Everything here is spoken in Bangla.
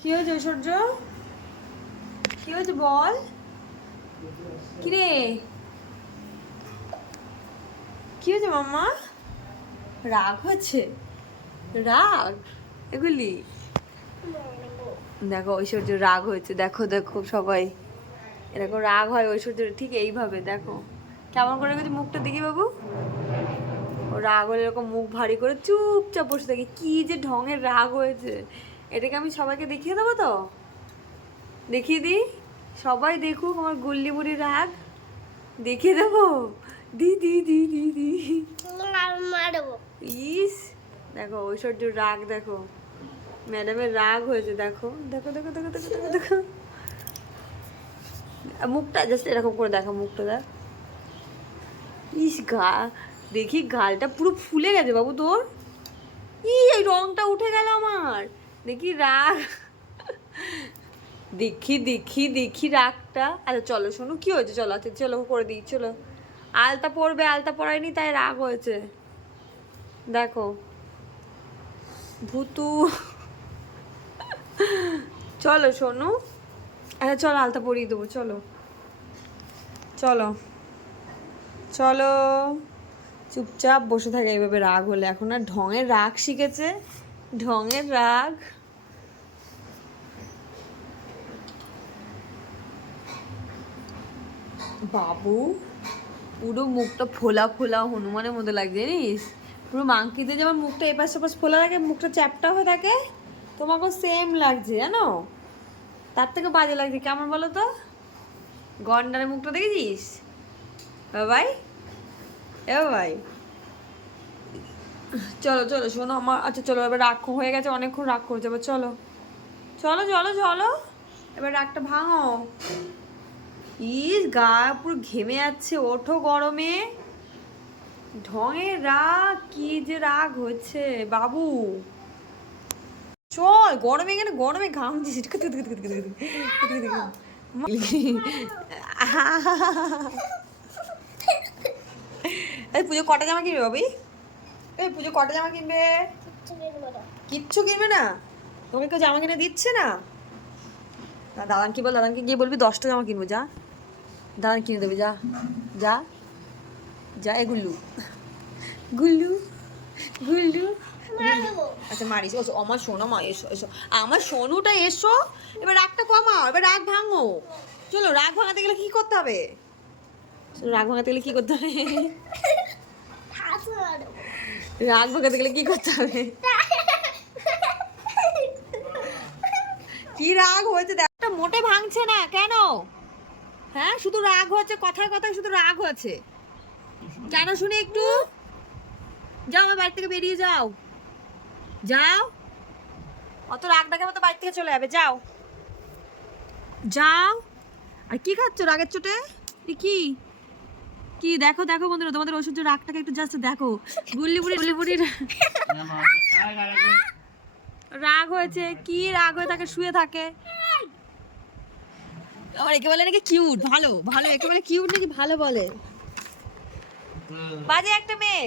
কি হয়েছে ঐশ্বর্য? কি হয়েছে বল? কিরে কি হয়েছে মাম্মা? রাগ হচ্ছে? রাগ এগুলি দেখো ঐশ্বর্য রাগ হয়েছে। দেখো দেখো সবাই এরকম রাগ হয় ঐশ্বর্য ঠিক এইভাবে। দেখো কেমন করে রেখেছে মুখটা দেখি বাবু। ও রাগ হলে এরকম মুখ ভারী করে চুপচাপ বসে থাকে। কি যে ঢঙের রাগ হয়েছে, এটাকে আমি সবাইকে দেখিয়ে দেবো তো? দেখিয়ে দিই, সবাই দেখুক আমার গুল্লি বুড়ি রাগ। দেখিয়ে দেবো? দি দি দি দি দি ইস দেখো ঐশ্বর্য রাগ, দেখো ম্যাডামের রাগ হয়েছে। দেখো দেখো দেখো দেখো দেখো দেখো দেখো মুখটা জাস্ট এরকম করে দেখো, মুখটা দেখ। ইস দেখি গালটা পুরো ফুলে গেছে বাবু তোর। এই রংটা উঠে গেল আমার। দেখি রাগ, দেখি দেখি দেখি রাগটা। আচ্ছা চলো শোনো কি হয়েছে, চলো আচ্ছা চলো করে দিই চলো। আলতা পরবে, আলতা পরায়নি তাই রাগ হয়েছে। দেখো ভুতু। চলো শোনো, আচ্ছা চলো আলতা পরিয়ে দেবো, চলো চলো চলো। চুপচাপ বসে থাকে এইভাবে রাগ হলে। এখন আর ঢঙের রাগ শিখেছে, ঢঙের রাগ। বাবু পুরো মুখটা ফোলা ফোলা হনুমানের মতো লাগছে জানিস। পুরো মাংকিতে যেমন মুখটা এপাশ সেপাশ ফোলা লাগে, মুখটা চ্যাপটা হয়ে থাকে, তোমাকেও সেম লাগছে জানো। তার থেকে বাজে লাগছে কেমন বলো তো? গন্ডারের মুখটা দেখেছিস বাবাই? এ বাবাই চলো চলো শোনো আমার। আচ্ছা চলো এবার রাগ হয়ে গেছে, অনেকক্ষণ রাগ করেছে, এবার চলো চলো চলো চলো এবার রাগটা ভাঙো। ইস গা পুরো ঘেমে যাচ্ছে, ওঠো গরমে। ঢঙের রাগ, কি যে রাগ হচ্ছে বাবু। চল গরমে, এখানে গরমে ঘামছিস। এই পুজো কটা জামা কিনবে বাবি? এই পুজো কটা জামা কিনবে? কিচ্ছু কিনবে না? তোমাকে কেউ জামা কিনে দিচ্ছে না? দাদান কি বল, দাদানকে গিয়ে বলবি 10টা জামা কিনবো। যা দাদান কিনে দেবে, যা যা যা। এ গুল্লু গুল্লু গুল্লু। আচ্ছা মারিস ও আমার সোনা মা, এসো এসো আমার সোনুটা এসো। এবার রাগটা কমাও, এবার রাগ ভাঙো। চলো রাগ ভাঙাতে গেলে কি করতে হবে? রাগ ভাঙাতে গেলে কি করতে হবে? রাগ ভাঙাতে গেলে কি করতে হবে? কি রাগ হয়েছে দেখটা, মোটে ভাঙছে না কেন? হ্যাঁ শুধু রাগ হয়েছে, কথায় কথায় শুধু রাগ হয়েছে কেন শুনি একটু। যাও আমার বাড়ি থেকে বেরিয়ে যাও, যাও। অত রাগ দেখাবে তো বাড়ি থেকে চলে যাবে, যাও যাও। আর কি খাচ্ছ রাগের চোটে? কি কি দেখো দেখো বন্ধুরা, তোমাদের ঐশ্বর্য রাগটাকে একটু জাস্ট দেখো। গুল্লি বুড়ি রাগ হয়েছে, কি রাগ হয়ে থাকে, শুয়ে থাকে। আবার একে বলে নাকি কিউট, ভালো ভালো একে বলে কিউট নাকি ভালো বলে। বাজে একটা মেয়ে।